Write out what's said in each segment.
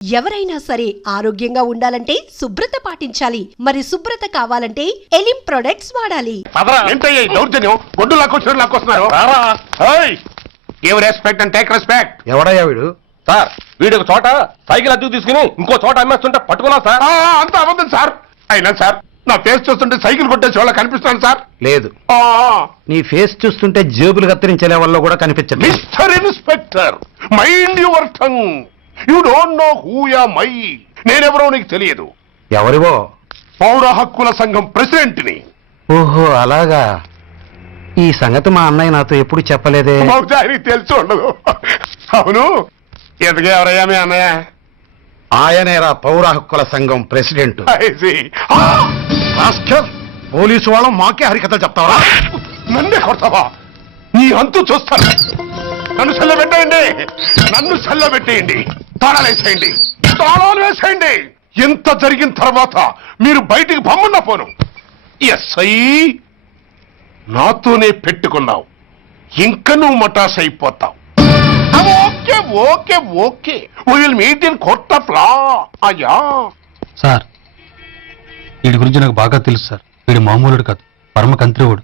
ఎవరైనా సరే ఆరోగ్యంగా ఉండాలంటే శుభ్రత పాటించాలి. మరి శుభ్రత కావాలంటే ఎలిం ప్రొడక్ట్స్ వాడాలి. ఏంటయ్యా దౌర్జన్యం? గొడ్డు లాక్కొస్తున్నారు. Respect and take respect. ఎవడయ్యా వీడు? సార్ వీడు ఒక చోట సైకిల్ అద్దెకు తీసుకుని ఇంకో చోట అమ్మేస్తుంటే పట్టుకున్నా సార్. అంత అబద్ధం సార్. అయినా సార్ నా ఫేస్ చూస్తుంటే సైకిల్ కొట్టే చోళ్ళ కనిపిస్తాను సార్. లేదు, నీ ఫేస్ చూస్తుంటే జేబులు కత్తిరించే లెవెల్లో కూడా కనిపించదు. Mister inspector, mind your tongue. You don't know who am I. నేనెవరో నీకు తెలియదు. ఎవరివో? పౌర హక్కుల సంఘం ప్రెసిడెంట్ ని. ఓహో అలాగా. ఈ సంగతి మా అన్నయ్య నాతో ఎప్పుడు చెప్పలేదే. బహుశా ఆయనకి తెలిసి ఉండదు. అవును, ఎదుగా ఎవరయ్యా మీ అన్నయ్య? ఆయనేరా పౌర హక్కుల సంఘం ప్రెసిడెంట్. I see. పోలీసు వాళ్ళం మాకే హరికథలు చెప్తావా? నన్నే కొడతావా? నీ అంతు చూస్తాను. నన్ను సెల్లబెట్టేయండి, నన్ను సెల్లబెట్టేయండి. తాళాలు వేసేయండి, తాళాలు వేసేయండి. ఎంత జరిగిన తర్వాత మీరు బయటికి పంపన్నా పోను. ఎస్ఐ నాతోనే పెట్టుకున్నావు, ఇంకా నువ్వు మటాస్ అయిపోతావు. Okay okay okay, will meet in court of law. అయ్యా సార్, వీడి గురించి నాకు బాగా తెలుసు సార్. వీడు మామూలుడు కాదు, పరమ కంత్రివుడు.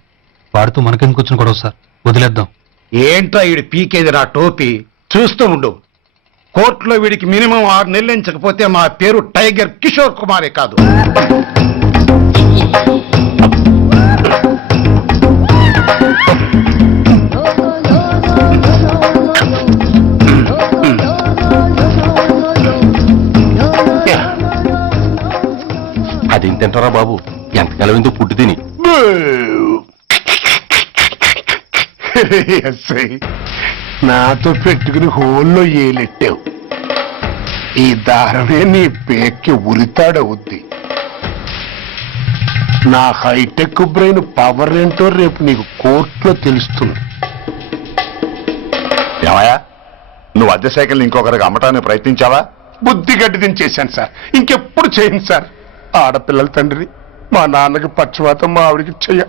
వాడితో మనకెందుకు వచ్చిన గొడవ సార్, వదిలేద్దాం. ఏంట్రా వీడి పీకేది నా టోపీ? చూస్తూ ఉండు. కోర్టులో వీడికి మినిమం 6 నెలలు ఎంచకపోతే మా పేరు టైగర్ కిషోర్ కుమారే కాదు. అది తింటారా బాబు? ఎంతకాలం ఎందుకు పుట్టి తిని. ఎస్ఐ నాతో పెట్టుకుని హోల్లో ఏలెట్టావు. ఈ దారమే నీ పేక్కి ఉరితాడవుద్ది. నా హైటెక్ బ్రెయిన్ పవర్ ఏంటో రేపు నీకు కోర్టులో తెలుస్తుంది. ఏమయ్యా, నువ్వు అద్దె సైకిల్ ఇంకొకరికి అమ్మటానికి ప్రయత్నించావా? బుద్ధి గడ్డి దించేశాను సార్, ఇంకెప్పుడు చేయను సార్. ఆడపిల్లల తండ్రి, మా నాన్నకి పక్షవాతం, మా ఆవిడికి చెయ్య.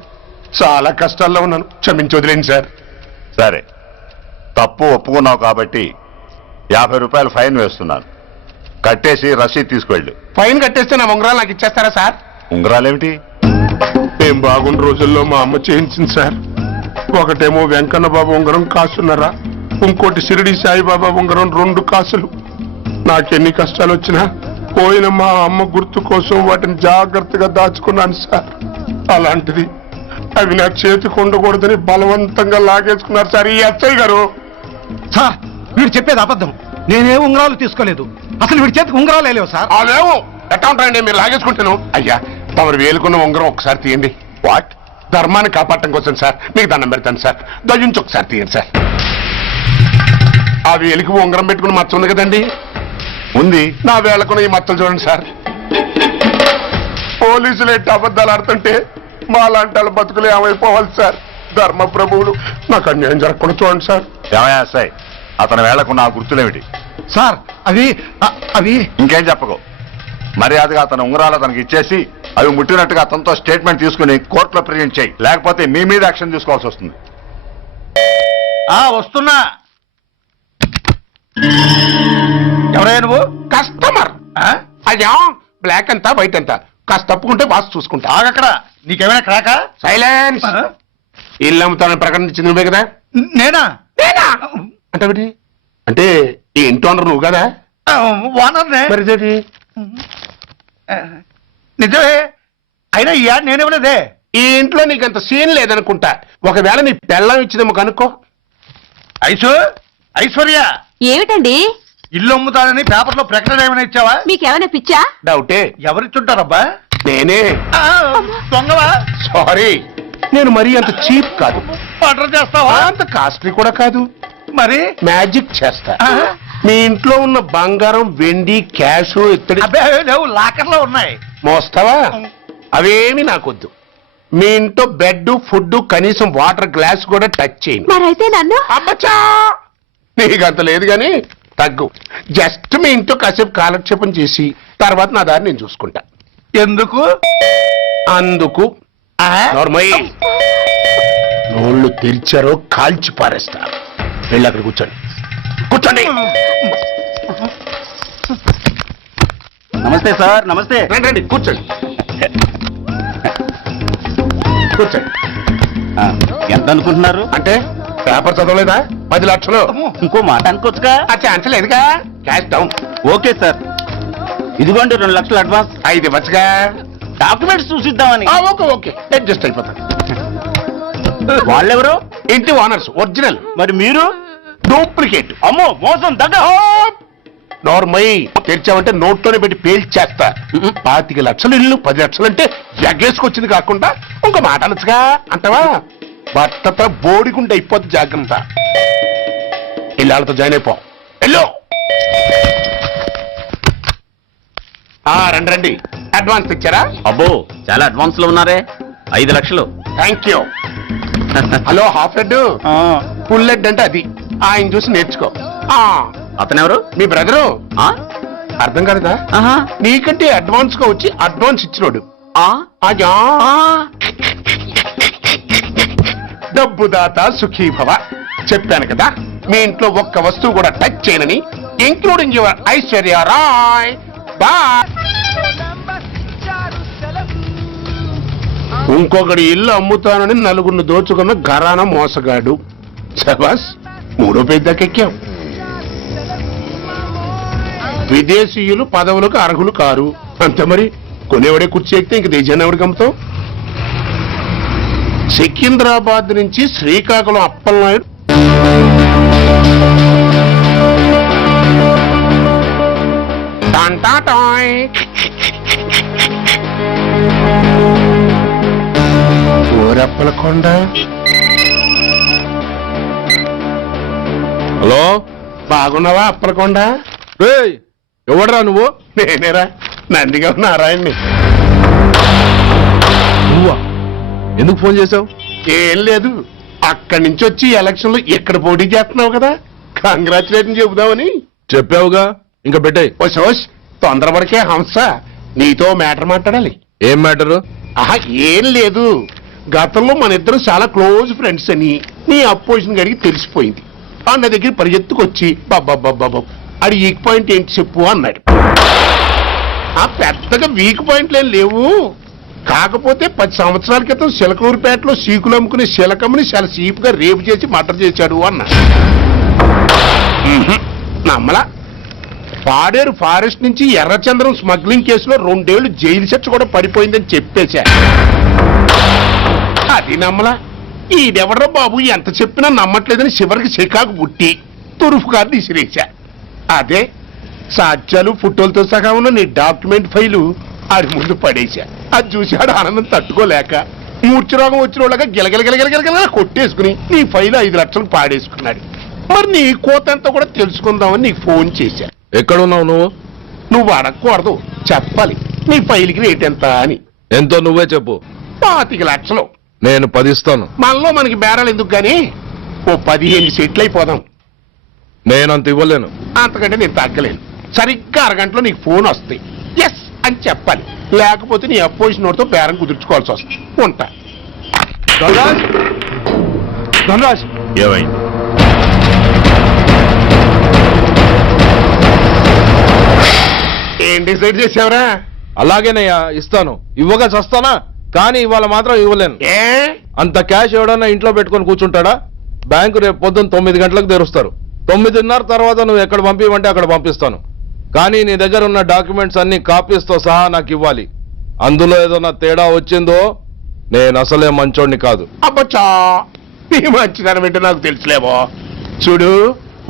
చాలా కష్టాల్లో ఉన్నాను, క్షమించి వదిలేండి సార్. సరే, తప్పు ఒప్పుకున్నావు కాబట్టి 50 రూపాయలు ఫైన్ వేస్తున్నాను. కట్టేసి రసీదు తీసుకువెళ్ళు. ఫైన్ కట్టేస్తే నా ఉంగరాలు నాకు ఇచ్చేస్తారా సార్? ఉంగరాలేమిటి? ఏం బాగున్న రోజుల్లో మా అమ్మ చేయించింది సార్. ఒకటేమో వెంకన్న బాబు ఉంగరం కాసున్నరా, ఇంకోటి షిరిడి సాయిబాబా ఉంగరం 2 కాసులు. నాకెన్ని కష్టాలు వచ్చినా పోయిన మా అమ్మ గుర్తు కోసం వాటిని జాగ్రత్తగా దాచుకున్నాను సార్. అలాంటిది అవి నా చేతికి ఉండకూడదని బలవంతంగా లాగేసుకున్నారు సార్ ఈ ఎస్ఐ గారు. సార్, వీడు చెప్పేది అబద్ధం. నేనే ఉంగరాలు తీసుకోలేదు. అసలు వీడి చేతికి ఉంగరాలు లేవు సార్. లేవు. ఎట్టా ఉంటాయండి మీరు లాగేసుకుంటాను? అయ్యా, తమరు వేలుకున్న ఉంగరం ఒకసారి తీయండి. వాట్? ధర్మాన్ని కాపాడటం కోసం సార్, మీకు దండం పెడతాను సార్. దయ్యుంచి ఒకసారి తీయండి సార్. ఆ వేలికి ఉంగరం పెట్టుకుని మచ్చ ఉంది కదండి, ఉంది. నా వేళకున్న ఈ మచ్చలు చూడండి సార్. పోలీసులు ఎట్టి అబద్ధాలు ఆడుతుంటే మా లాంటి వాళ్ళ బతుకులు ఏమైపోవాలి సార్? ధర్మ ప్రభువులు, నాకు అన్యాయం జరగకుండా చూడండి సార్. ఏమయ్యా సాయి, అతని వేళకున్న ఆ గుర్తులేమిటి? సార్, అవి ఇంకేం చెప్పకు. మర్యాదగా అతని ఉంగరాలు అతనికి ఇచ్చేసి అవి ముట్టినట్టుగా అతనితో స్టేట్మెంట్ తీసుకుని కోర్టులో ప్రెజెంట్ చేయి. లేకపోతే మీ మీద యాక్షన్ తీసుకోవాల్సి వస్తుంది. వస్తున్నా. ఎవరయ్యా నువ్వు? కస్టమర్. అయ్యా, బ్లాక్ అంతా వైట్ అంతా కాస్త తప్పుకుంటే బాస్ చూసుకుంటా. ఆగక్కడ. నీకేమైనా క్రాకా? సైలెన్స్. ఇల్లు అమ్ముతానని ప్రకటించింది నువ్వే కదా? నేనా? అంటే అంటే ఈ ఇంటి ఓనర్ నువ్వు కదా? ఓనర్నే. మరి ఇదేంటి? నిజమే. అయినా ఈ యాడ్ నేనేమలేదే. ఈ ఇంట్లో నీకు అంత సీన్ లేదనుకుంటా. ఒకవేళ నీ పెళ్ళం ఇచ్చిందేమో కనుక్కో. ఐశ్వర్య, ఏమిటండి? ఇల్లు అమ్ముతానని పేపర్లో ప్రకటన ఏమైనా ఇచ్చావా? మీకేమైనా పిచ్చా? డౌటే. ఎవరిచ్చుంటారబ్బా? నేనే. దొంగవా? సారీ, నేను మరీ అంత చీప్ కాదు. ఆర్డర్ చేస్తావా? అంత కాస్ట్లీ కూడా కాదు. మరి మ్యాజిక్ చేస్తా. మీ ఇంట్లో ఉన్న బంగారం, వెండి, క్యాష్, ఇత్తడి లేవు, లాకర్లో ఉన్నాయి. మోస్తావా? అవేమి నాకొద్దు. మీ ఇంట్లో బెడ్, ఫుడ్, కనీసం వాటర్ గ్లాస్ కూడా టచ్ చేయను. మరైతే నన్ను అబ్బచ్చా, నీకంత లేదు గాని తగ్గు. జస్ట్ మీ ఇంట్లో కాసేపు కాలక్షేపం చేసి తర్వాత నా దారి నేను చూసుకుంటా. ఎందుకు? అందుకు. నోర్మయ్య, నోళ్ళు తెరిచారో కాల్చి పారేస్తా. వెళ్ళి అక్కడ కూర్చోండి. నమస్తే సార్, నమస్తే. రండి రండి కూర్చోండి కూర్చోండి. ఎంత అనుకుంటున్నారు? అంటే పేపర్ చదవలేదా? 10 లక్షలు. ఇంకో మాట అనుకోవచ్చుగా. ఆ ఛాన్స్ లేదుగా. Cash down. ఓకే సార్, ఇదిగోండి 2 లక్షలు అడ్వాన్స్. 5 ఇవ్వచ్చుగా. డాక్యుమెంట్స్ చూసిద్దామని. ఓకే ఓకే అడ్జస్ట్ అయిపోతాను. వాళ్ళెవరు? ఇంటి ఓనర్స్ ఒరిజినల్, మరి మీరు? డూప్లికేట్. అమ్మో, మోసం దగ్గర. నోర్మై తెరిచామంటే నోట్లోనే పెట్టి పేల్చేస్తా. 25 లక్షలు ఇల్లు 10 లక్షలు అంటే ఎగ్గేసుకొచ్చింది కాకుండా ఇంకో మాట అనొచ్చుగా అంటావా? బట్టతో బోడిగుంటే అయిపోద్ది, జాగ్రత్త. ఇల్లాళ్ళతో జాయిన్ అయిపో. ఎల్లో రండి రండి. అడ్వాన్స్ ఇచ్చారా? అబ్బో, చాలా అడ్వాన్స్ లో ఉన్నారే. 5 లక్షలు. Thank you. Hello half head, full head అంటే అది. ఆయన చూసి నేర్చుకో. అతనెవరు? మీ బ్రదరు. అర్థం కాలేదా? నీకంటే అడ్వాన్స్ గా వచ్చి అడ్వాన్స్ ఇచ్చినోడు. అయ్యా, డబ్బు దాత సుఖీభవ. చెప్పాను కదా, మీ ఇంట్లో ఒక్క వస్తువు కూడా టచ్ చేయనని, including your Aishwarya Rai. Bye. ఇంకొకటి ఇల్లు అమ్ముతానని 4 దోచుకున్న ఘరానా మోసగాడు. శబాస్, 3వ పేజీ దాకా ఎక్కాం. విదేశీయులు పదవులకు అర్హులు కారు. అంతే మరి. కొనేవాడే కుర్చీ ఎక్కితే ఇంక దేశాన్ని ఎవరికి అమ్ముతాం? సికింద్రాబాద్ నుంచి శ్రీకాకుళం అప్పలనాయుడు టాంటాటాయ్. ఊరప్పలకొండ. హలో, బాగున్నావా అప్పలకొండ? ఎవడరా నువ్వు? నేనేరా, నందిగా నారాయణ్ణి. నువ్వా? ఎందుకు ఫోన్ చేసావు? ఏం లేదు, అక్కడి నుంచి వచ్చి ఎలక్షన్ లో ఇక్కడ పోటీ చేస్తున్నావు కదా, కంగ్రాచులేషన్ చెబుదామని. చెప్పావుగా, ఇంకా పెట్టాయి. ఓస్ తొందరపడికే హంస, నీతో మ్యాటర్ మాట్లాడాలి. ఏం మ్యాటరు? ఏం లేదు, గతంలో మన ఇద్దరు చాలా క్లోజ్ ఫ్రెండ్స్ అని నీ అపోజిషన్ గడికి తెలిసిపోయింది. అన్న దగ్గర పరిగెత్తుకొచ్చి బాబా అది వీక్ పాయింట్ ఏంటి చెప్పు అన్నాడు. పెద్దగా వీక్ పాయింట్లు ఏం లేవు, కాకపోతే 10 సంవత్సరాల క్రితం శిలకూరుపేటలో సీకులు అమ్ముకునే శిలకమ్మని చాలా సీపుగా రేపు చేసి మర్డర్ చేశాడు అన్నాడు. నమ్మలా. పాడేరు ఫారెస్ట్ నుంచి ఎర్రచంద్రం స్మగ్లింగ్ కేసులో 2 ఏళ్లు జైలు శిక్ష కూడా పడిపోయిందని చెప్పేశా. అది నమ్మలా. ఈడెవడో బాబు ఎంత చెప్పినా నమ్మట్లేదని చివరికి చికాకు పుట్టి తురుపు కార్డు ఇసిరేశా. అదే సాక్ష్యాలు ఫోటోలతో సహా ఉన్న నీ డాక్యుమెంట్ ఫైలు ఆడి ముందు పడేశా. అది చూశాడు ఆనందం తట్టుకోలేక మూర్ఛరోగం వచ్చిన వాళ్ళగా గిలగిలగిలగిలగిలగిల కొట్టేసుకుని నీ ఫైలు 5 లక్షలకు పాడేసుకున్నాడు. మరి నీ కోతంతా కూడా తెలుసుకుందామని నీకు ఫోన్ చేశా. ఎక్కడున్నావు నువ్వు? నువ్వు అడగకూడదు, చెప్పాలి. నీ ఫైల్కి రేట్ ఎంత అని. ఎంతో నువ్వే చెప్పు. 25 లక్షలు. నేను 10 ఇస్తాను. మనలో మనకి బేరాలు ఎందుకు గాని, ఓ 15 సెటిల్ అయిపోదాం. నేను అంత ఇవ్వలేను. అంతకంటే నేను తగ్గలేను. సరిగ్గా అరగంటలో నీకు ఫోన్ వస్తాయి. ఎస్ అని చెప్పాలి, లేకపోతే నీ అపోజిషన్ వాడితో బేరం కుదుర్చుకోవాల్సి వస్తుంది. ఉంటా. ధనరాజ్, ఏమైంది? ఏం డిసైడ్ చేసావురా? అలాగేనయ్యా, ఇస్తాను. ఇవ్వగా చస్తానా, కానీ ఇవాళ మాత్రం ఇవ్వలేను. ఏ అంత క్యాష్ ఎవడన్నా ఇంట్లో పెట్టుకొని కూర్చుంటాడా? బ్యాంకు రేపు పొద్దున్న 9 గంటలకు తెరుస్తారు. 9:30 తర్వాత నువ్వు ఎక్కడ పంపివంటే అక్కడ పంపిస్తాను. కానీ నీ దగ్గర ఉన్న డాక్యుమెంట్స్ అన్ని కాపీస్తో సహా నాకు ఇవ్వాలి. అందులో ఏదైనా తేడా వచ్చిందో నేను అసలే మంచోడిని కాదు. అబ్బచ్చా, నీ మంచిదనం ఏంటో నాకు తెలుసులేవో. చూడు,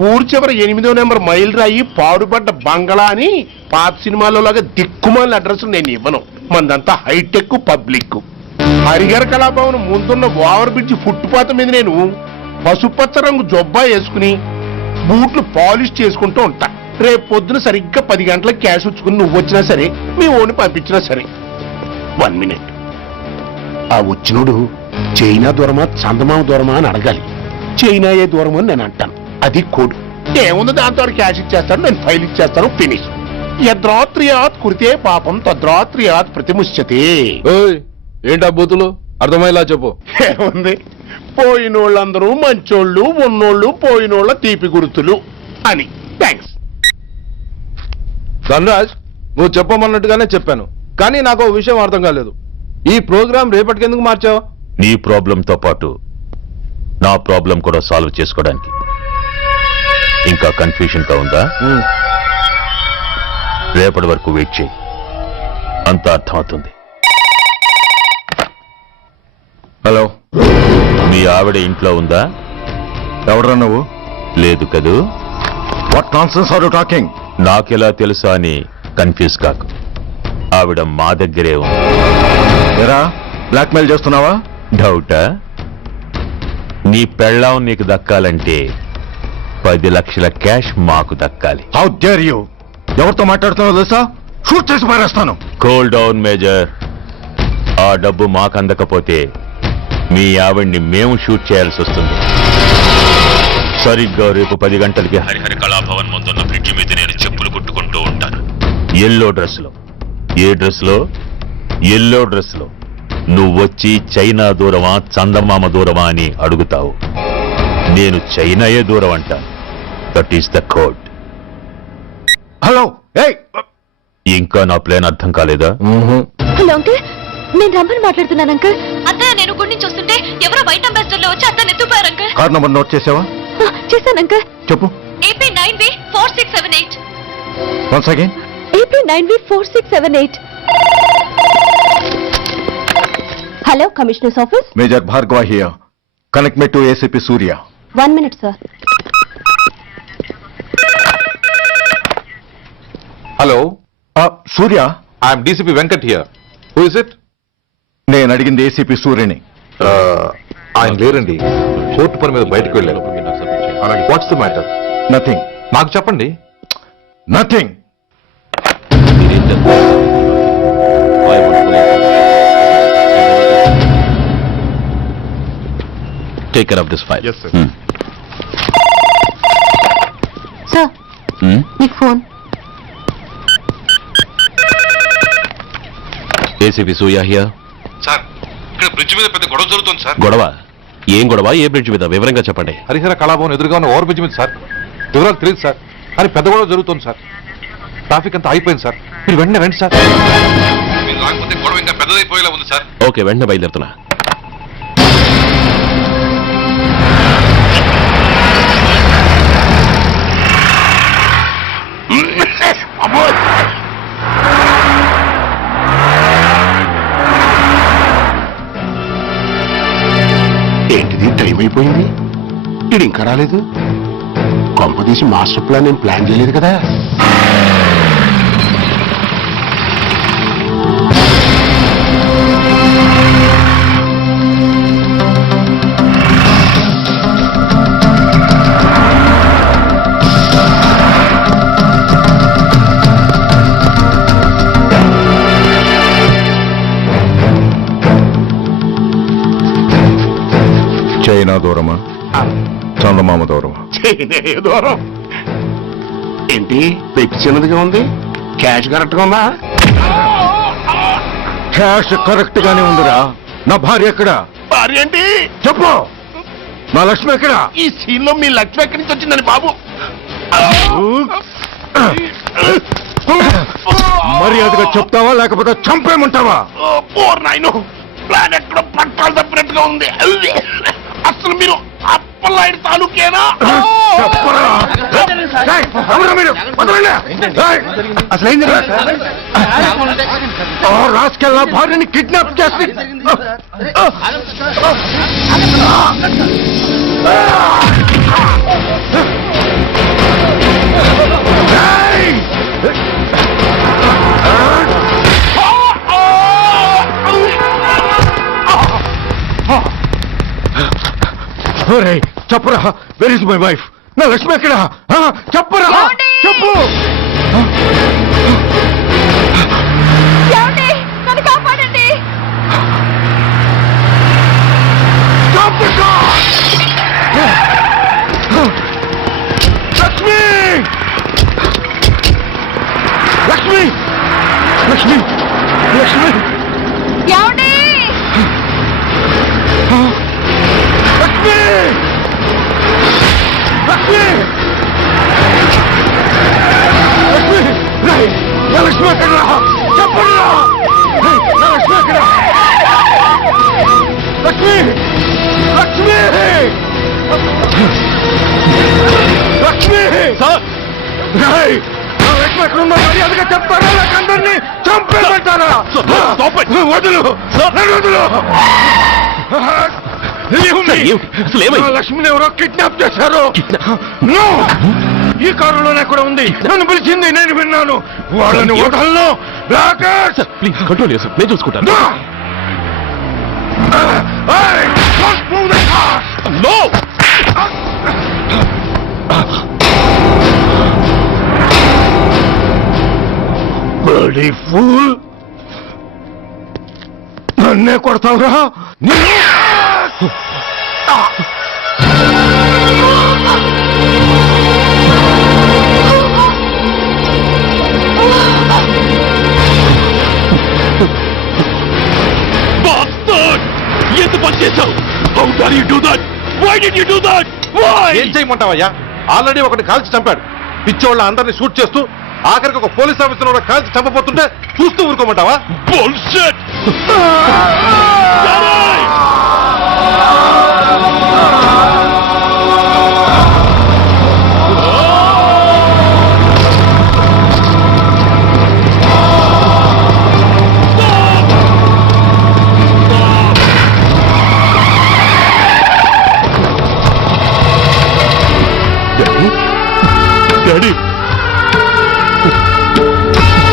ఊరు చివరి 8వ నెంబర్ మైల్ రాయి పాడుపడ్డ బంగళా అని పాత సినిమాలో లాగా దిక్కుమాల అడ్రస్ నేను ఇవ్వను. మందంతా హైటెక్ పబ్లిక్. హరిహర కళాభవన్ ముందున్న ఓవర్ బ్రిడ్జ్ ఫుట్పాత్ మీద నేను పసుపచ్చ రంగు జొబ్బా వేసుకుని బూట్లు పాలిష్ చేసుకుంటూ ఉంటా. రేపు పొద్దున సరిగ్గా 10 గంటలకు క్యాష్ వచ్చుకుని నువ్వు వచ్చినా సరే, మీ ఓన్ని పంపించినా సరే. 1 మినిట్. ఆ వచ్చినోడు చైనా దూరమా చందమామ దూరమా అని అడగాలి. చైనా ఏ దూరమా అని నేను అంటాను. అది కోడ్. ఏముంది, దాంతో క్యాష్ ఇచ్చేస్తాను, నేను ఫైల్ ఇచ్చేస్తాను, ఫినిష్. యద్రాత్రియాత్ కురితే పాపం తద్రాత్రియాత్ ప్రతిముష్యతే. ఏంటా బూతులు? అర్థమయ్యేలా చెప్పు. ఏముంది, పోయినోళ్ళందరూ మంచోళ్ళు, ఉన్నోళ్ళు పోయినోళ్ళ తీపి గుర్తులు అని. థ్యాంక్స్. ధనరాజ్, నువ్వు చెప్పమన్నట్టుగానే చెప్పాను, కానీ నాకు ఓ విషయం అర్థం కాలేదు. ఈ ప్రోగ్రాం రేపటికి ఎందుకు మార్చావు? నీ ప్రాబ్లంతో పాటు నా ప్రాబ్లం కూడా సాల్వ్ చేసుకోవడానికి. ఇంకా కన్ఫ్యూజన్ గా ఉందా? రేపటి వరకు వెయిట్ చేయి, అంతా అర్థమవుతుంది. హలో, మీ ఆవిడ ఇంట్లో ఉందా? ఎవడరా నువ్వు? లేదు కదూ. What nonsense are you talking? నాకెలా తెలుసా అని కన్ఫ్యూజ్ కాకు. ఆవిడ మా దగ్గరే ఉంది. ఎరా, బ్లాక్మెయిల్ చేస్తున్నావా? డౌటా? నీ పెళ్ళాం నీకు దక్కాలంటే 10 లక్షల క్యాష్ మాకు దక్కాలి. How dare you? ఎవరితో మాట్లాడుతున్నావో తెలుసా? షూట్ చేసి పారేస్తాను. Cool down major. ఆ డబ్బు మాకు అందకపోతే మీ ఆవిడ్ని మేము షూట్ చేయాల్సి వస్తుంది. సరిగ్గా రేపు 10 గంటలకి హరిహర కళాభవన్ ముందున్న బ్రిడ్జి మీద నేను చెప్పులు కుట్టుకుంటూ ఉంటాను. ఎల్లో డ్రెస్లో. ఏ డ్రెస్లో? ఎల్లో డ్రెస్లో. నువ్వొచ్చి చైనా దూరమా చందమామ దూరమా అని అడుగుతావు. నేను చైనాయే దూరం అంటాను. That is the code. Hello, ఏయ్, ఇంకా నా ప్లాన్ అర్థం కాలేదా? హలో అంకుల్, నేను రమ్మని మాట్లాడుతున్నాను అంకుల్. అత్తయ్య నేను గుడి నుంచి వస్తుంటే ఎవరో వైట్ అంబాసిడర్ లో వచ్చి అత్తని ఎత్తుపోయారు అంకుల్. కార్ నంబర్ నోట్ చేసావా? చేశాను అంకుల్. చెప్పు. AP 9V4678. Once again. AP 9V4678. Hello, commissioners office. Major Bhargava here. Connect me to ACP Surya. 1 minute sir. Hello, Surya, I'm DCP Venkat here. Who is it? నేను అడిగింది ACP సూర్యని. ఆయన లేరండి, court పని మీద బయటకు వెళ్ళారు. What's the matter? నథింగ్. నాకు చెప్పండి. Nothing. Take care of this file. Sir, మీకు phone. ACP Surya here. Sir, ఇక్కడ బ్రిడ్జ్ మీద పెద్ద గొడవ జరుగుతుంది సార్. గొడవ? ఏం గొడవ? ఏ బ్రిడ్జ్ మీద? వివరంగా చెప్పండి. హరిహర కళాభవన్ ఎదురుగా ఉన్న ఓవర్ బ్రిడ్జ్ మీద సార్. వివరాలు తెలియదు సార్, కానీ పెద్ద గొడవ జరుగుతుంది సార్. ట్రాఫిక్ అంతా అయిపోయింది సార్. మీరు వెంటనే రండి సార్. మీరు రాకపోతే గొడవ ఇంకా పెద్దదైపోయేలా ఉంది సార్. ఓకే, వెంటనే బయలుదేరుతున్నా. ఏంటిది, టైం అయిపోయింది, ఇది ఇంకా రాలేదు. కొంపదీసి మాస్టర్ ప్లాన్ నేను ప్లాన్ చేయలేదు కదా. చైనా దూరమా చందమామ దూరమా? దూరం ఏంటి, పెట్టి చిన్నదిగా ఉంది, క్యాష్ కరెక్ట్ గా ఉందా? క్యాష్ కరెక్ట్ గానే ఉందిరా. నా భార్య ఎక్కడ? భార్య ఏంటి చెప్పు. నా లక్ష్మి ఎక్కడ? ఈ సీన్ లో మీ లక్ష్మి ఎక్కడి నుంచి వచ్చిందని బాబు? మర్యాదగా చెప్తావా లేకపోతే చంపేమంటావా? పోర్ నాయను, ప్లాన్ ఎక్కడ పట్టాలు తప్పినట్టుగా ఉంది. అసలు మీరు అప్పలాయుడు తాలూకేనా? చెప్పరా. ఏయ్, ఎవరు మీరు? వదలండి. ఏయ్, ఆ రాస్కెల్ నా భార్యని కిడ్నాప్ చేసి చెప్పరా. Where is my wife? నా లక్ష్మి ఎక్కడ? చెప్పరా, చెప్పు. నన్ను కాపాడండి. లక్ష్మి, లక్ష్మి, లక్ష్మి, లక్ష్మి, ఏమండి? లక్ష్మి, లక్ష్మి, లక్ష్మి, నా లక్ష్మి ఎక్కడ? చెప్పండి రా. నా లక్ష్మి ఎక్కడ? లక్ష్మి లక్ష్మి లక్ష్మి సార్ రేయ్, నా లక్ష్మి ఎక్కడ ఉందో మర్యాదగా చెప్తారా? నాకందరినీ చంపేమంటారా? వదులు నన్ను వదులు. నా లక్ష్మిని ఎవరో కిడ్నాప్ చేశారు. No! ఈ కారులోనే కూడా ఉంది. నన్ను పిలిచింది, నేను విన్నాను. వాళ్ళని వదలను. ప్లీజ్ కంట్రోల్ చేస్తాను, నేను చూసుకుంటాను. No Bloody fool! నన్నే కొడతావురా? ఎంత పని చేశావు? How dare you do that? Why did you do that? Why? ఏం చేయమంటావయ్యా? ఆల్రెడీ ఒకటి కాల్చి చంపాడు. పిచ్చోళ్ళ అందరినీ షూట్ చేస్తూ ఆఖరికి ఒక పోలీస్ ఆఫీసర్ కూడా కాల్చి చంపబోతుంటే చూస్తూ ఊరుకోమంటావా? Bullshit! Daddy!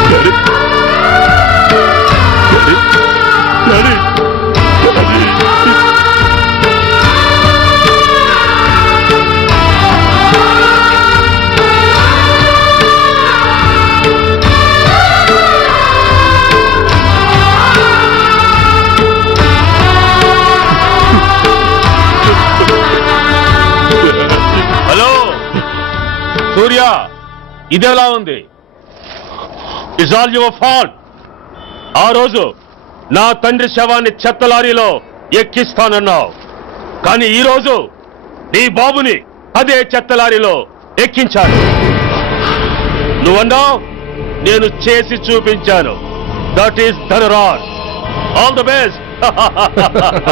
Daddy! Daddy! Daddy! Hello Surya, ఇదెలా ఉంది? It's all your fault. ఆ రోజు నా తండ్రి శవాన్ని చెత్త లారీలో ఎక్కిస్తానన్నావు, కానీ ఈ రోజు నీ బాబుని అదే చెత్త లారీలో ఎక్కించాను. నువ్వన్నావు, నేను చేసి చూపించాను. That is Dhanraj. All the best.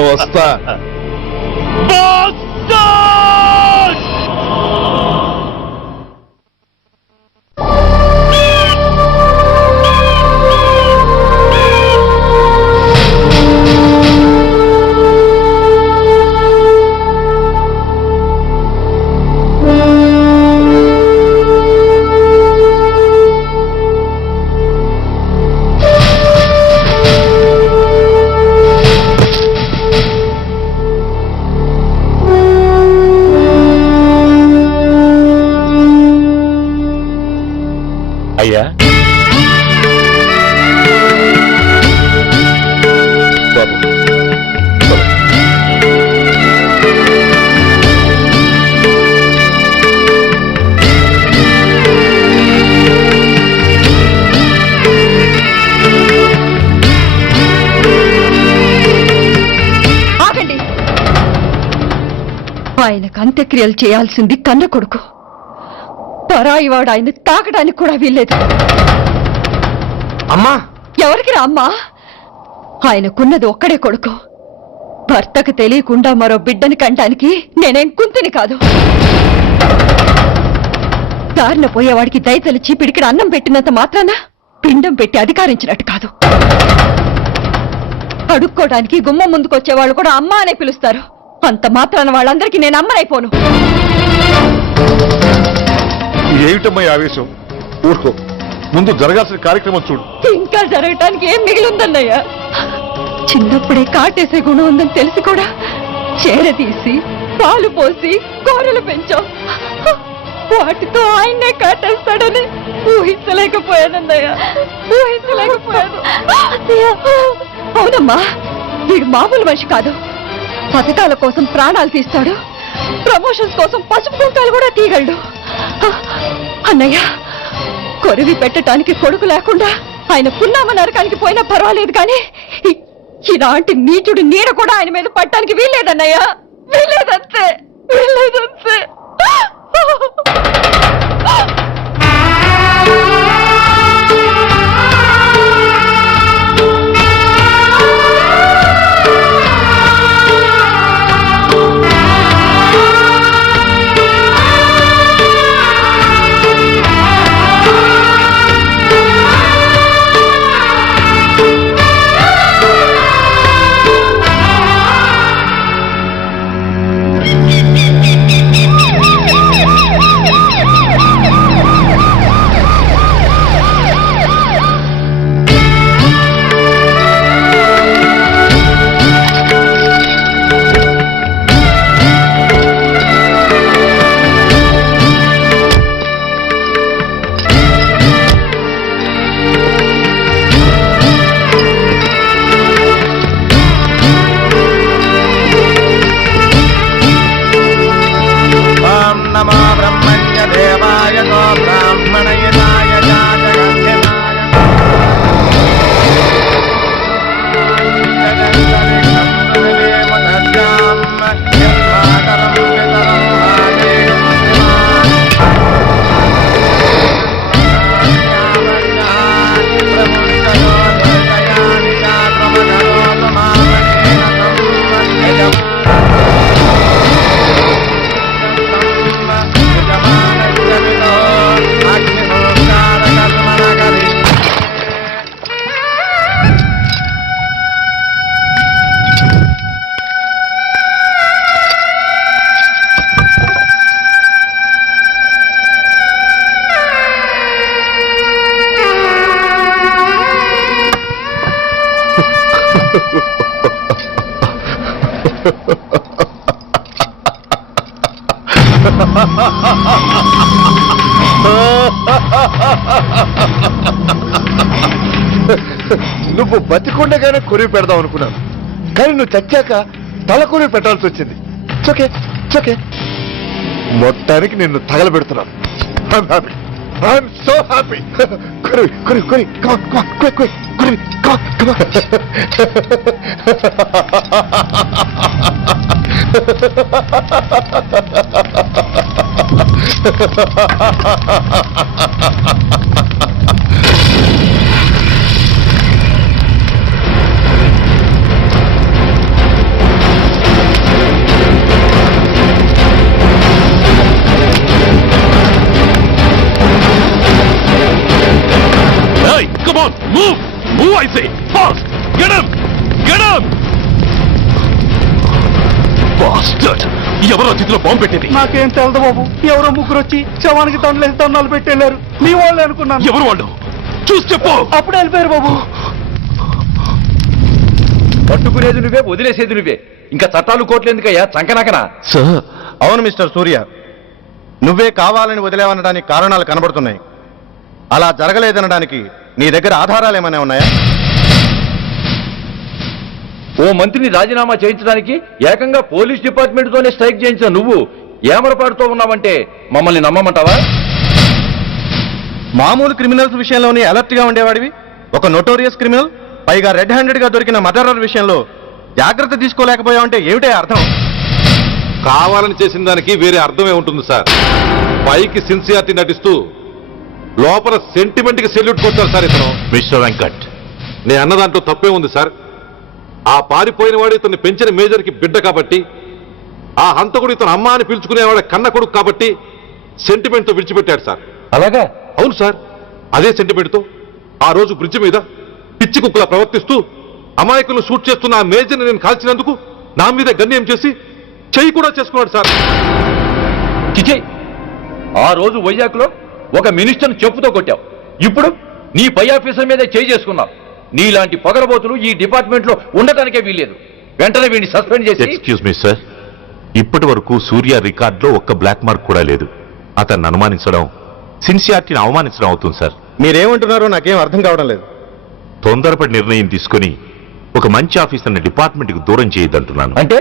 వస్తా. అయ్యా, బాబు ఆగండి. ఆయనకు అంత్యక్రియలు చేయాల్సింది కన్న కొడుకు. పరాయివాడు ఆయన తాకడానికి కూడా వీల్లేదు. అమ్మా, ఎవరికి రా అమ్మా? ఆయనకున్నది ఒక్కడే కొడుకు. భర్తకు తెలియకుండా మరో బిడ్డని కంటానికి నేనేం కుంతిని కాదు. దారిన పోయేవాడికి దయతలిచి పిడికిడ అన్నం పెట్టినంత మాత్రాన పిండం పెట్టి అధికారించినట్టు కాదు. అడుక్కోవడానికి గుమ్మం ముందుకొచ్చేవాళ్ళు కూడా అమ్మ అనే పిలుస్తారు. అంత మాత్రాన వాళ్ళందరికీ నేను అమ్మనైపోను. ఏమిటమ్మా ఆవేశం? ఊరుకో, ముందు జరగాల్సిన కార్యక్రమం చూడు. ఇంకా జరగటానికి ఏం మిగిలిందన్నయ్య? చిన్నప్పుడే కాటేసే గుణం ఉందని తెలిసి కూడా చేరదీసి పాలు పోసి కూరలు పెంచాం. వాటితో ఆయన్నే కాటేస్తాడని ఊహించలేకపోయానన్నయ్య, ఊహించలేకపోయాను. అవునమ్మా, వీడు మామూలు మనిషి కాదు. పథకాల కోసం ప్రాణాలు తీస్తాడు, ప్రమోషన్స్ కోసం పసుపు కుంకాలు కూడా తీయగలడు. అన్నయ్య, కొరివి పెట్టడానికి కొడుకు లేకుండా ఆయన పున్నామ నరకానికి పోయినా పర్వాలేదు, కానీ ఇలాంటి నీచుడు నీడ కూడా ఆయన మీద పట్టడానికి వీల్లేదన్నయ్య, వీల్లేదంతే, వీల్లేదంతే. నువ్వు బతికుండగానే కొరివి పెడదాం అనుకున్నాను, కానీ నువ్వు చచ్చాక తల కొరివి పెట్టాల్సి వచ్చింది. ఓకే ఓకే, మొత్తానికి నిన్ను తగలబెడుతున్నాను. I'm happy, I'm so happy. కొరివి కొరివి కొరివి, కొరివి Hey, come on, move! Move, I say! Fast! Get him! Get him! Bastard! ఎవరో చేతిలో బాంబు పెట్టేది? నాకేం తెలదు బాబు. ఎవరో ముగ్గురు వచ్చి శవానికి దండలేసి దండాలు పెట్టేళ్ళారు. మీ వాళ్ళే అనుకున్నాను. ఎవరు వాళ్ళు? చూసి చెప్పు. అప్పుడే వెళ్ళిపోయారు బాబు. పట్టుకునేది నువ్వే, వదిలేసేది నువ్వే. ఇంకా చట్టాలు కోట్లు ఎందుకయ్యా చంకనాకనా? సార్, అవును మిస్టర్ సూర్య, నువ్వే కావాలని వదిలేవనడానికి కారణాలు కనబడుతున్నాయి. అలా జరగలేదనడానికి నీ దగ్గర ఆధారాలు ఏమైనా ఉన్నాయా? ఓ మంత్రిని రాజీనామా చేయించడానికి ఏకంగా పోలీస్ డిపార్ట్మెంట్ తోనే స్ట్రైక్ చేయించిన నువ్వు ఏమరపాటుతో ఉన్నావంటే మమ్మల్ని నమ్మమంటావా? మామూలు క్రిమినల్స్ విషయంలోనే అలర్ట్ గా ఉండేవాడివి, ఒక నోటోరియస్ క్రిమినల్, పైగా రెడ్ హ్యాండెడ్ గా దొరికిన మర్డరర్ విషయంలో జాగ్రత్త తీసుకోలేకపోయావంటే ఏమిటే అర్థం? కావాలని చేసిన దానికి వేరే అర్థమే ఉంటుంది సార్. పైకి సిన్సియారిటీ నటిస్తూ లోపల సెంటిమెంట్ కి సెల్యూట్ కొట్టారు సార్ ఇతను. మిస్టర్ వెంకట్, నే అన్న దాంట్లో తప్పే ఉంది సార్. ఆ పారిపోయిన వాడు ఇతన్ని పెంచిన మేజర్ కి బిడ్డ కాబట్టి, ఆ హంతకుడు ఇతను అమ్మ అని పిలుచుకునేవాడు కన్న కొడుకు కాబట్టి సెంటిమెంట్ తో విడిచిపెట్టాడు సార్. అలాగా? అవును సార్, అదే సెంటిమెంట్ తో ఆ రోజు బ్రిడ్జ్ మీద పిచ్చి కుక్కలా ప్రవర్తిస్తూ అమాయకులను షూట్ చేస్తున్న ఆ మేజర్ని నేను కాల్చినందుకు నా మీద గన్యం చేసి చెయ్యి కూడా చేసుకున్నాడు సార్. చిచే, ఆ రోజు వైజాగ్లో ఒక మినిస్టర్ని చెప్పుతో కొట్టావు, ఇప్పుడు నీ పై ఆఫీసర్ మీదే చేయి చేసుకున్నావు. నీలాంటి పొగరబోతులు ఈ డిపార్ట్మెంట్ లో ఉండటానికే వీల్లేదు. వెంటనే వీడిని సస్పెండ్ చేసి. ఎక్స్క్యూజ్ మీ సార్, ఇప్పటి వరకు సూర్య రికార్డులో ఒక్క బ్లాక్ మార్క్ కూడా లేదు. అతన్ని అనుమానించడం సిన్సియారిటీని అవమానించడం అవుతుంది సార్. మీరేమంటున్నారో నాకేం అర్థం కావడం లేదు. తొందరపడి నిర్ణయం తీసుకుని ఒక మంచి ఆఫీసర్ని డిపార్ట్మెంట్కి దూరం చేయొద్దంటున్నాను. అంటే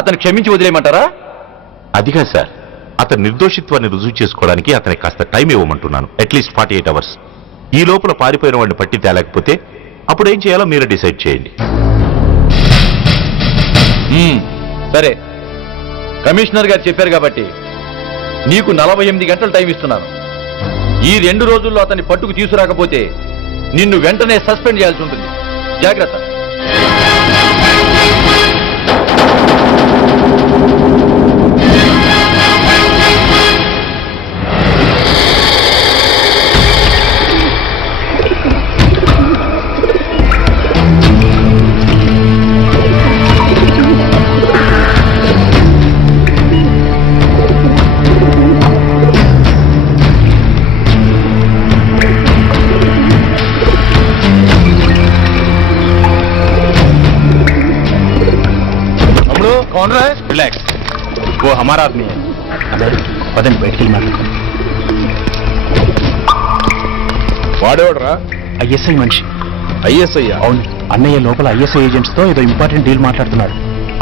అతను క్షమించి వదిలేయమంటారా? అదిగా సార్, అతని నిర్దోషిత్వాన్ని రుజువు చేసుకోవడానికి అతనికి కాస్త టైం ఇవ్వమంటున్నాను. At least 48 hours. ఈ లోపల పారిపోయిన వాడిని పట్టి తేలేకపోతే అప్పుడు ఏం చేయాలో మీరే డిసైడ్ చేయండి. సరే, కమిషనర్ గారు చెప్పారు కాబట్టి నీకు 48 గంటలు టైం ఇస్తున్నాను. ఈ 2 రోజుల్లో అతన్ని పట్టుకు తీసుకురాకపోతే నిన్ను వెంటనే సస్పెండ్ చేయాల్సి ఉంటుంది. జాగ్రత్త. कौन रहा है? रिलैक्स, वो हमारा आदमी है. పదండి బయటికి వెళ్ళి మాట్లాడుకుందాం. వాడేవాడరా? ఐఎస్ఐ మనిషి. ఐఎస్ఐ? అవును, అన్నయ్య లోపల ఐఎస్ఐ ఏజెంట్స్ తో ఏదో ఇంపార్టెంట్ డీల్ మాట్లాడుతున్నాడు.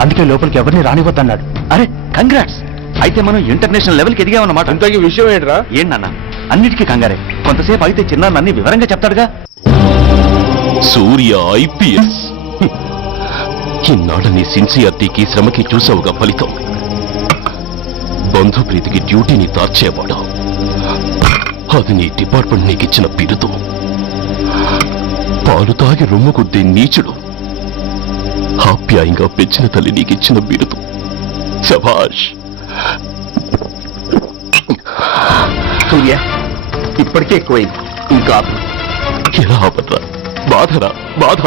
అందుకే లోపలికి ఎవరిని రానివ్వద్దన్నాడు. అరే కంగ్రాట్స్, అయితే మనం ఇంటర్నేషనల్ లెవెల్కి ఎదిగామన్నమాట. ఇంతకీ విషయం ఏంట్రా? ఏంటన్నా అన్నిటికీ కంగారే. కొంతసేపు అయితే చిన్నాన్ని అన్ని వివరంగా చెప్తాడుగా. సూర్య ఐపీఎస్, ఇన్నాళ్ళ నీ సిన్సియారిటీకి శ్రమకి చూసావుగా ఫలితం. బంధుప్రీతికి డ్యూటీని తార్చేవాడు. అది నీ డిపార్ట్మెంట్ నీకిచ్చిన బిరుదు. పాలు తాగి రొమ్ము కొద్దే నీచుడు ఆప్యాయంగా పెంచిన తల్లి నీకిచ్చిన బిరుదు. శభాష్. సూర్య, ఇప్పటికే ఎక్కువైంది, ఇంకా ఎలా ఆపట్రా? బాధరా బాధ.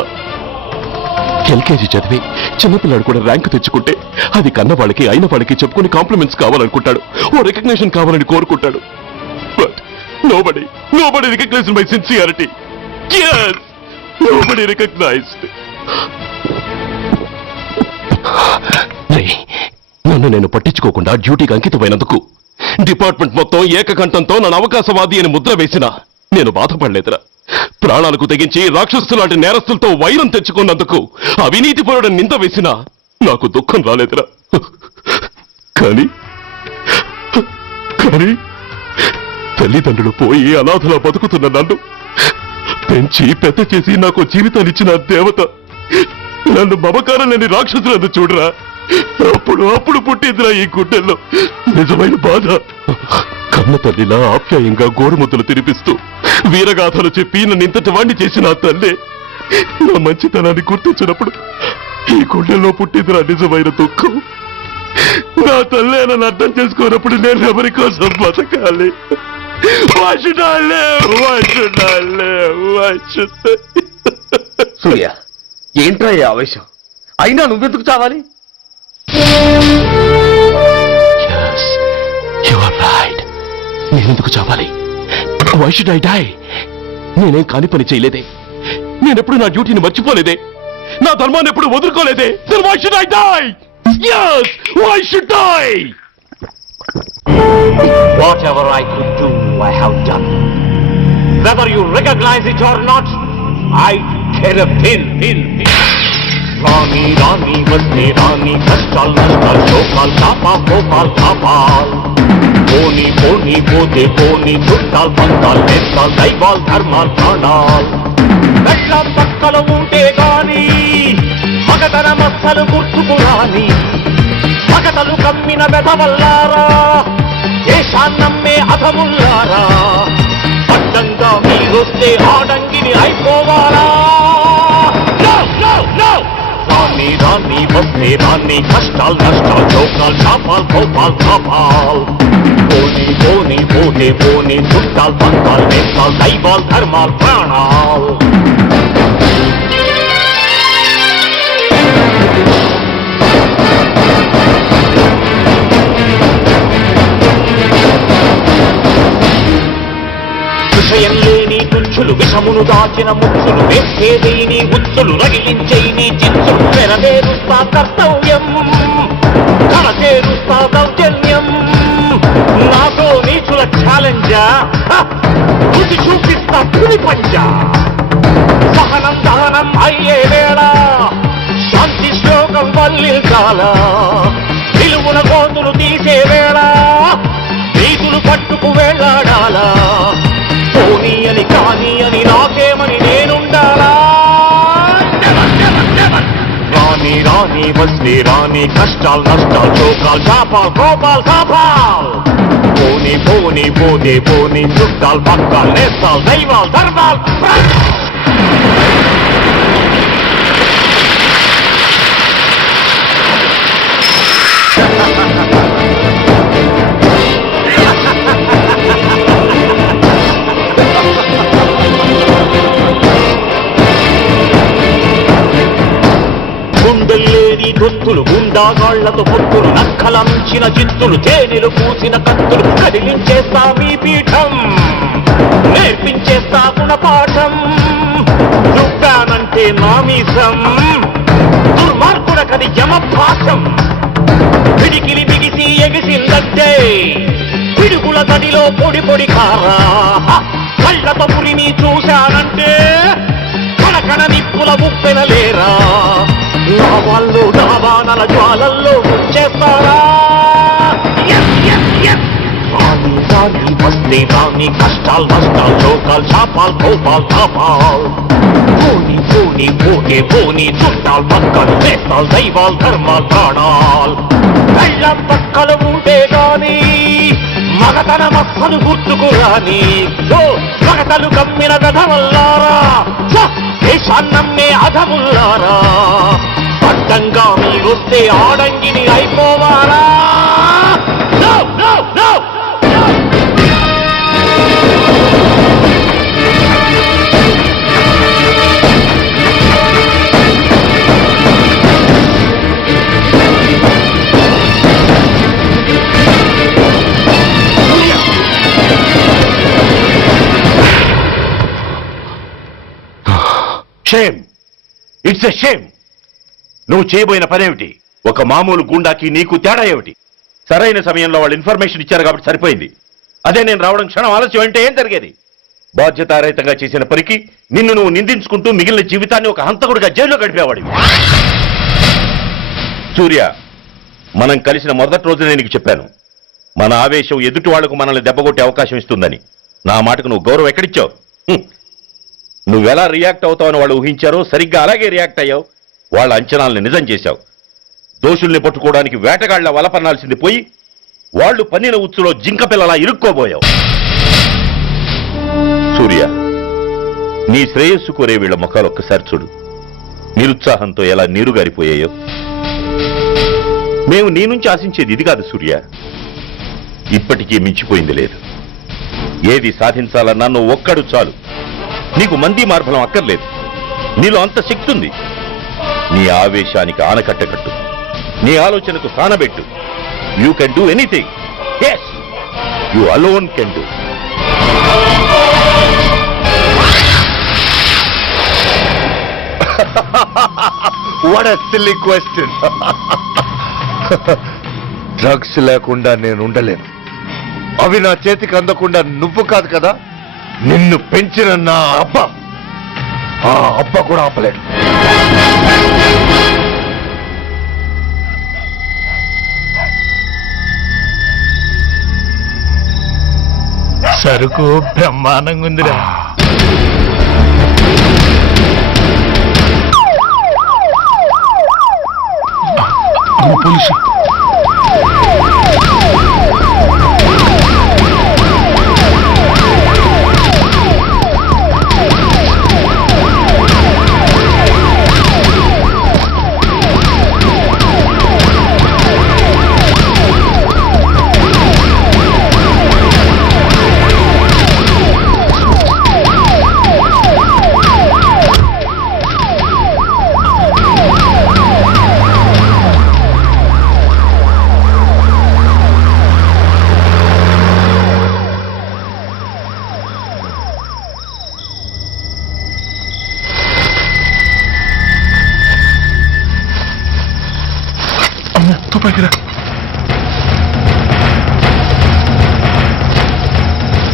ఎల్కేజీ చదివి చిన్నపిల్లాడు కూడా ర్యాంకు తెచ్చుకుంటే అది కన్న వాళ్ళకి అయిన వాళ్ళకి చెప్పుకుని కాంప్లిమెంట్స్ కావాలనుకుంటాడు, ఓ రికగ్నిషన్ కావాలని కోరుకుంటాడు. But nobody recognized my sincerity. Yes, nobody recognized. నన్ను నేను పట్టించుకోకుండా డ్యూటీకి అంకితమైనందుకు డిపార్ట్మెంట్ మొత్తం ఏకకంఠంతో నన్ను అవకాశవాది అని ముద్ర వేసినా నేను బాధపడలేదురా. ప్రాణాలకు తెగించి రాక్షసులాంటి నేరస్తులతో వైరం తెచ్చుకున్నందుకు అవినీతిపరుడని నింద వేసినా నాకు దుఃఖం రాలేదురా. కానీ తల్లిదండ్రులు పోయి అనాథలా బతుకుతున్న నన్ను పెంచి పెద్ద చేసి నాకు జీవితాన్నిచ్చిన దేవత నన్ను మమకారం లేని రాక్షసులను చూడరా. అప్పుడు పుట్టిందిరా ఈ గుడ్డెల్లో నిజమైన బాధ. కన్న తల్లిలా ఆప్యాయంగా గోరుముద్దలు తినిపిస్తూ వీరగాథలు చెప్పి నన్ను ఇంతటి వాణ్ణి చేసిన ఆ తల్లే నా మంచితనాన్ని గుర్తించినప్పుడు ఈ గుడ్డెల్లో పుట్టిందిరా నిజమైన దుఃఖం. నా తల్లే నన్ను అర్థం చేసుకోనప్పుడు నేను ఎవరి కోసం బతకాలి? సూర్య, ఏంట్రా ఈ ఆవేశం? అయినా నువ్వెందుకు చావాలి? నేనెందుకు చావాలి? Why should I die? నేనేం కాని పని చేయలేదే. నేనెప్పుడు నా డ్యూటీని మర్చిపోలేదే. నా ధర్మాన్ని ఎప్పుడు వదులుకోలేదే. Then why should I die? Yes, why should I? Whatever I could do, I have done. Whether you recognize it or not, I care a pin. రాణి వస్తే రాణి, కష్టాలు నష్టాలు శోకాలు కాపాల్ పోనీ పోతే పోనీ, చుట్టాలు పంతాలు నేస్తాలు దైవాలు ధర్మాలు ప్రాణాలు. గట్ల పక్కలు ఉంటే గాని మగతన మస్తలు గుర్తుకు రాని, మగతలు కమ్మిన వెధవల్లారా, దేశాన్నమ్మే అధముల్లారా, అడ్డంగా మీరొస్తే ఆడంగిని అయిపోవాలా? రాణి వస్తే రాణి, కష్టాలు నష్టాలు శోకాలు కాపాల్ పోనీ పోతే పోనీ, చుట్టాలు పంతాలు నేస్తాలు దైవాలు ధర్మాలు ప్రాణాలు. విషయం లేని తుచ్చులు, విషమును దాచిన ముచ్చులు, వేసేదేని ఉచ్చులు, రగిలించేని చిచ్చులు, నెరవేరుస్తా కర్తవ్యం, కరచేరుస్తా దౌర్జన్యం. నాతో నీచుల ఛాలెంజా, రుచి చూపిస్తా పులి పంజా. సహనం దహనం అయ్యే వేళ, శాంతి శ్లోకం వల్లించాల, నిలువున గోతులు తీసే వేళ, నీతులు పట్టుకు వెళ్ళాడాలా. పోనీ అని కానీ అని నాకేమని నేనుండాలా? రాణి వస్తే రాణి, కష్టాలు నష్టాలు శోకాలు కాపాల్ పోనీ పోతే పోనీ, చుట్టాలు పక్కాలు నేస్తాలు దైవాలు ధర్మాలు. గుండెల్లేని దొత్తులు, గుండాగాళ్లతో పొత్తులు, నక్కలంచిన చిత్తులు, తేనెలు పూసిన కత్తులు, కదిలించేస్తా మీ పీఠం, నేర్పించేస్తా గుణపాఠం. దుబ్బానంటే నామీసం, దుర్మార్గుడకది యమపాఠం. పిడికిలి బిగిసి ఎగిసిందంటే పిడుగుల గదిలో పొడి కారా, కళ్ళతో పులిని చూశానంటే కనకన నిప్పుల ఉప్పెనలేరా. నా వాళ్ళు దావానల జ్వాలల్లో వచ్చేస్తారా? రాణి వస్తే రాణి, కష్టాలు నష్టాలు శోకాలు కాపాల్ పోనీ పోతే పోనీ, చుట్టాలు పక్కలు నేస్తాలు దైవాలు ధర్మాలు ప్రాణాలు. కళ్ళం పక్కలు ఉంటే గాని మగతన మస్తలు గుర్తుకు రాని, మగతలు కమ్మిన వెధవల్లారా, దేశాన్నమ్మే అధముల్లారా, అడ్డంగా మీరొస్తే ఆడంగిని అయిపోవాలా? Shame, it's a shame. నువ్వు చేయబోయిన పనేమిటి? ఒక మామూలు గుండాకి నీకు తేడా ఏమిటి? సరైన సమయంలో వాళ్ళు ఇన్ఫర్మేషన్ ఇచ్చారు కాబట్టి సరిపోయింది. అదే నేను రావడం క్షణం ఆలస్యం అంటే ఏం జరిగేది? బాధ్యతారహితంగా చేసిన పనికి నిన్ను నువ్వు నిందించుకుంటూ మిగిలిన జీవితాన్ని ఒక హంతకుడిగా జైల్లో గడిపేవాడివి. సూర్య, మనం కలిసిన మొదటి రోజునే నీకు చెప్పాను, మన ఆవేశం ఎదుటి వాళ్లకు మనల్ని దెబ్బగొట్టే అవకాశం ఇస్తుందని. నా మాటకు నువ్వు గౌరవం ఎక్కడిచ్చావు? నువ్వెలా రియాక్ట్ అవుతావని వాళ్ళు ఊహించారో సరిగ్గా అలాగే రియాక్ట్ అయ్యావు. వాళ్ళ అంచనాల్ని నిజం చేశావు. దోషుల్ని పట్టుకోవడానికి వేటగాళ్ల వలపన్నాల్సింది పోయి వాళ్ళు పన్నిన ఉచ్చులో జింక పిల్లలా ఇరుక్కోబోయావు. సూర్య, నీ శ్రేయస్సు కోరే వీళ్ళ ముఖాలు ఒక్కసారి చూడు. నిరుత్సాహంతో ఎలా నీరుగారిపోయాయో. మేము నీ నుంచి ఆశించేది ఇది కాదు సూర్య. ఇప్పటికీ మించిపోయింది లేదు. ఏది సాధించాలన్నా నువ్వు ఒక్కడు చాలు. నీకు మంది మార్బలం అక్కర్లేదు. నీలో అంత శక్తి ఉంది. నీ ఆవేశానికి ఆనకట్ట కట్టు, నీ ఆలోచనకు సానబెట్టు. You can do anything. yes, you alone can do. What a silly question. డ్రగ్స్ లేకుండా నేను ఉండలేను. అవి నా చేతికి అందకుండా నువ్వు కాదు కదా, నిన్ను పెంచిన నా అబ్బ, ఆ అబ్బ కూడా ఆపలేడు. సరుకు బ్రహ్మాండంగా ఉందిరా. పోలీసు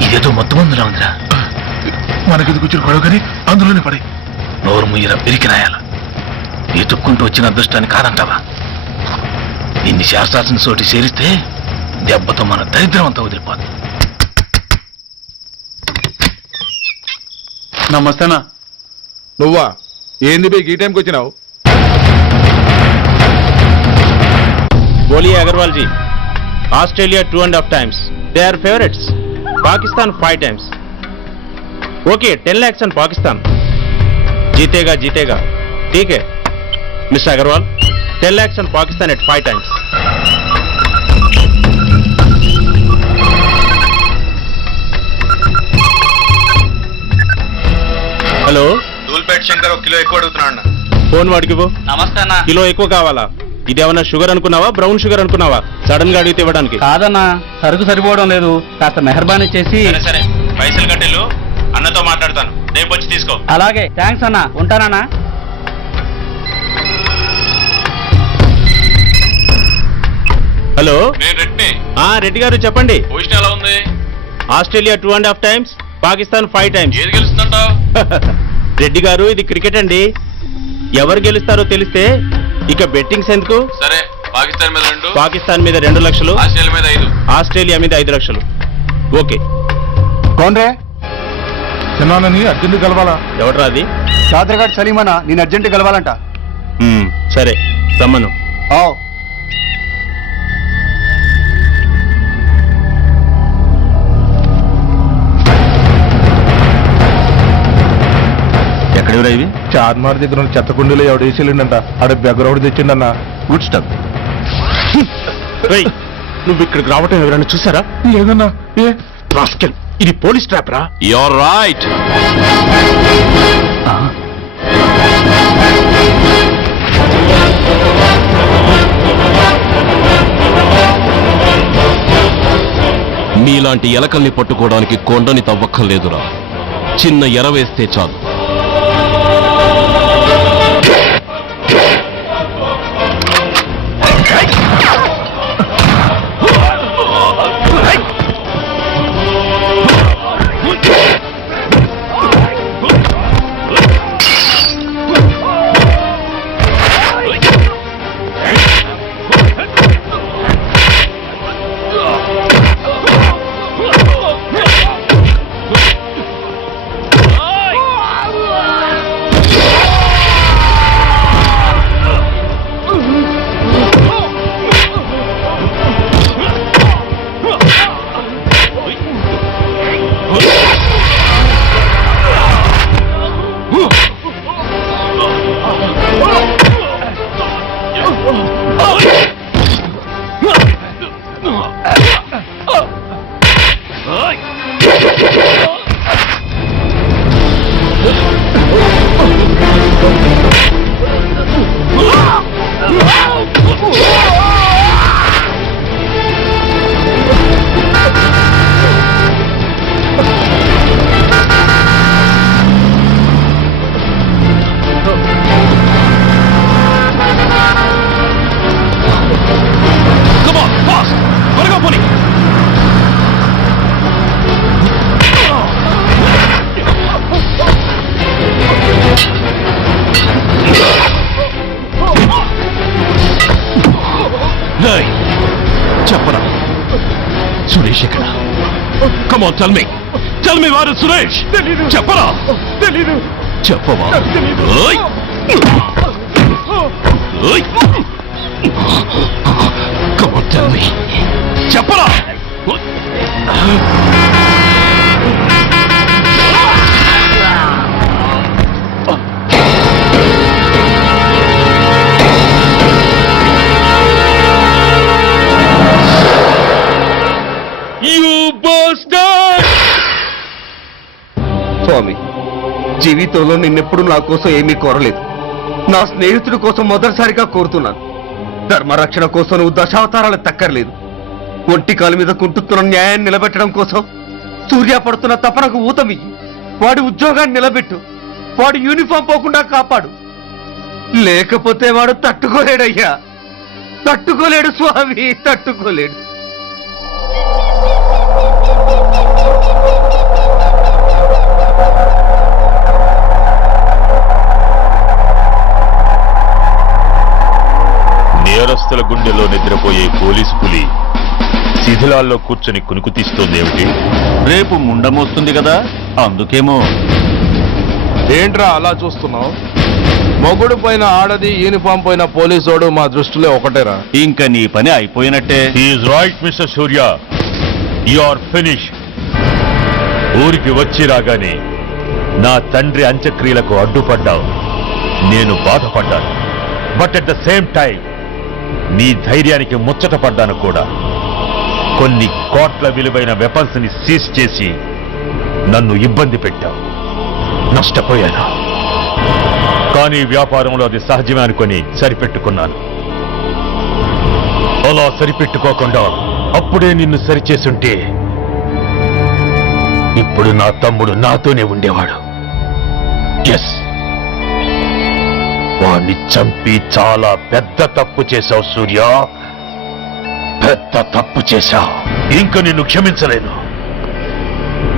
ఇదేదో మొత్తం అందులో ఉందిరా. మనకి కూర్చుని పడవ కానీ అందులోనే పడే. నోరు ముయ్యరా పిరికినాయాల. ఎత్తుక్కుంటూ వచ్చిన అదృష్టాన్ని కాదంటావా? నిన్ను శాస్త్రాసిన చోటి చేరిస్తే దెబ్బతో మన దరిద్రం అంతా వదిలిపోదు. నమస్తేనా. నువ్వా? ఏంది బే ఈ టైంకి వచ్చినావు? बोलिए अग्रवाल जी, Australia 2.5 times, they are favorites. Pakistan 5 times. Okay, 10 lakhs on Pakistan. जीतेगा जीतेगा, ठीक है mister Agarwal. 10 lakhs on Pakistan at 5 times. Hello, Dhoolpet Shankar ఒక కిలో ఎక్కువ అడుగుతున్నా అన్న. ఫోన్ వాడికి పో. నమస్తే అన్న. కిలో ఎక్కువ కావాలా? ఇదేమన్నా షుగర్ అనుకున్నావా, బ్రౌన్ షుగర్ అనుకున్నావా? సడన్ గా అడిగితే ఇవ్వడానికి కాదన్నా, సరుకు సరిపోవడం లేదు. కాస్త మెహర్బానీ చేసి. సరే, పైసలు కట్టెలు అన్నతో మాట్లాడతాను, రేపు వచ్చి తీసుకో. అలాగే, థ్యాంక్స్ అన్నా, ఉంటానన్నా. హలో, రెడ్డి. రెడ్డి గారు చెప్పండి. పొజిషన్ ఎలా ఉంది? Australia 2.5 times, Pakistan 5 times. ఏది గెలుస్తుందంటావు? రెడ్డి గారు, ఇది క్రికెట్ అండి. ఎవరు గెలుస్తారో తెలిస్తే ఇక బెట్టింగ్స్ ఎందుకు? సరే, పాకిస్తాన్ మీద 2, పాకిస్తాన్ మీద 2 లక్షలు, ఆస్ట్రేలియా మీద 5. ఆస్ట్రేలియా మీద 5 లక్షలు. ఓకే. కోన్రే చిన్నానని అర్జెంట్ కలవాలా? ఎవడ్రా అది? చాదరగాడు సలీమనా, నేను అర్జెంట్ కలవాలంట. సరే, రమ్మను. ఎక్కడెవరా ఇవి? చార్మార్ దగ్గర ఉన్న చెత్త కుండీలో ఎవడు వేసేళ్ళంట. ఆడ బెగ్గరౌడ్ తెచ్చిండన్నా. Good stuff. నువ్వు ఇక్కడికి రావటం ఎవరైనా చూసారా? లేదన్నా. ఏ రాస్కెల్, ఇది పోలీస్ ట్రాప్ రా. You're right. మీలాంటి ఎలకల్ని పట్టుకోవడానికి కొండని తవ్వక్కర్లేదురా. చిన్న ఎర వేస్తే చాలు. సురేష్ ఎక్కడ? Come on, tell me. Tell me where is Suresh? చెప్పరా? తెలీదు. చెప్పవా? ఓయ్! ఓయ్! Come on, tell me. చెప్పరా? స్వామి, జీవితంలో నిన్నెప్పుడు నా కోసం ఏమీ కోరలేదు. నా స్నేహితుడి కోసం మొదటిసారిగా కోరుతున్నాను. ధర్మరక్షణ కోసం నువ్వు దశావతారాలు తక్కర్లేదు. ఒంటి కాలు మీద కుంటుతున్న న్యాయాన్ని నిలబెట్టడం కోసం సూర్య పడుతున్న తపనకు ఊతమియ్యి. వాడి ఉద్యోగాన్ని నిలబెట్టు. వాడి యూనిఫామ్ పోకుండా కాపాడు. లేకపోతే వాడు తట్టుకోలేడయ్యా. తట్టుకోలేడు స్వామి, తట్టుకోలేడు. నేరస్తుల గుండెలో నిద్రపోయే పోలీసు పులి శిథిలాల్లో కూర్చొని కునుకు తీస్తోందేమిటి? రేపు ముండమొస్తుంది కదా, అందుకేమో. ఏంట్రా అలా చూస్తున్నావు? మొగుడు పైన ఆడది, యూనిఫామ్ పైన పోలీసోడు మా దృష్టిలో ఒకటేరా. ఇంకా నీ పని అయిపోయినట్టే. Is right mister Surya, you are finish. ఊరికి వచ్చి రాగానే నా తండ్రి అంత్యక్రియలకు అడ్డుపడ్డావు. నేను బాధపడ్డాను. But at the same time నీ ధైర్యానికి ముచ్చట పడ్డాను కూడా. కొన్ని కోట్ల విలువైన వెపన్స్ ని సీజ్ చేసి నన్ను ఇబ్బంది పెట్టావు. నష్టపోయాను. కానీ వ్యాపారంలో అది సహజమే అనుకొని సరిపెట్టుకున్నాను. అలా సరిపెట్టుకోకుండా అప్పుడే నిన్ను సరిచేసుంటే ఇప్పుడు నా తమ్ముడు నాతోనే ఉండేవాడు. ఎస్, వాణ్ణి చంపి చాలా పెద్ద తప్పు చేశావు సూర్య. పెద్ద తప్పు చేశావు. ఇంక నిన్ను క్షమించలేను.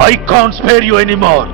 I can't spare you anymore.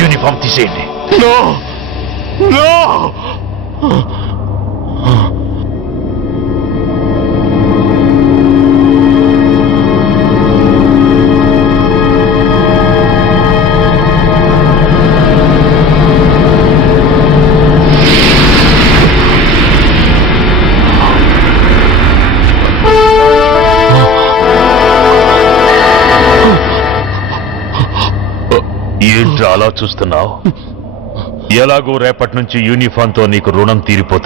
Uniform తీసేయండి. No! No! ఏంట్రా అలా చూస్తున్నావు? ఎలాగో రేపటి నుంచి యూనిఫామ్తో నీకు రుణం తీరిపోతుంది.